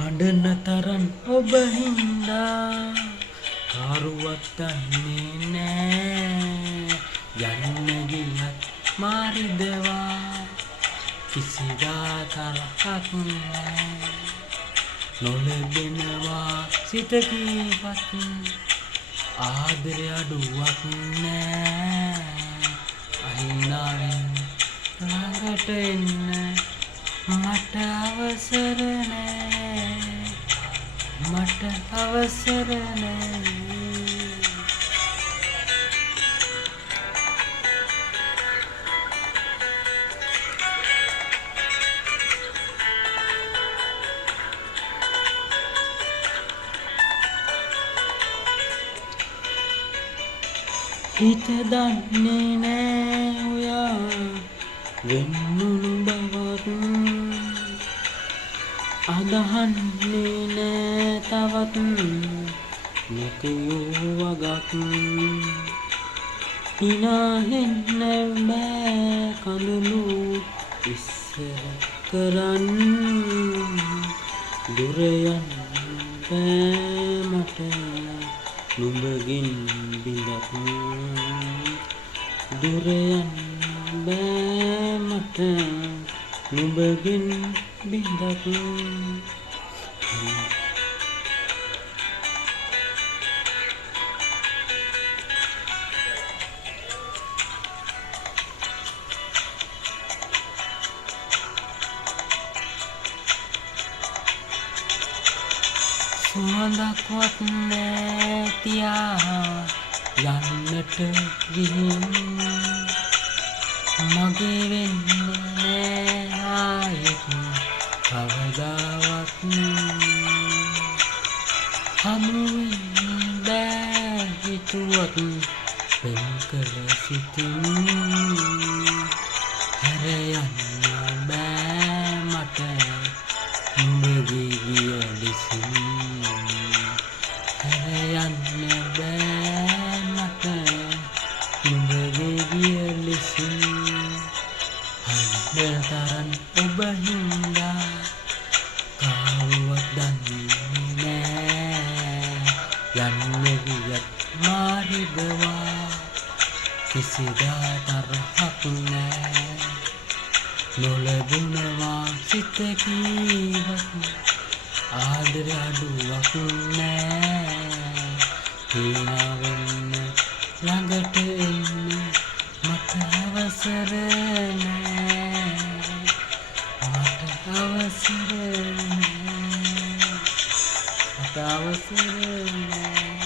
හඬන තරම් ඔබ හින්දා කරුවත් දන්නේ නෑ යන්න ගියත් මාරිදවා කිසිදා තරහක් නෑ නොලැබෙනවා සිත කීවත් ආදරය අඩුවක් නෑ අහිනාවෙන් ළඟට එන්න මට අවසර නෑ මට අවසර නෑ හිත දන්නේ නෑ ඔයා වෙන්නුණු බවත් අදහන්නේ නෑ තවත් නොකියූ වගක් හිනාහෙන්න බෑ කඳුළු ඉස්සර කරන්න දුර යන්න බෑ මට නුඹගෙන් බිඳක් දුර යන්න බෑ මට නුඹගෙන් බිඳක් සුවඳක්වත් නෑ තියා යන්නට ගිහින් මගේ වෙන්නේ නෑ ආයෙත් කවදාවත් හමු වෙන්න බෑ හිතුවත් වෙන් කළ සිතින් හැර යන්න බෑ මට නුඹගේ ගිය ලෙසින් හැර යන්න බෑ මට නුඹගේ ගිය ලෙසින් හඬන තරම් ඔබ හින්දා කවුරුවත් දන්නේ නෑ යන්න ගියත් මාරිදවා කිසිදා තරහක් නෑ නොලැබුණවා සිත කීවත් ආදරය අඩුවක් නෑ හිනාවෙන්න ළඟට එන්න මට අවසර නෑ මට අවසර නෑ මට අවසර නෑ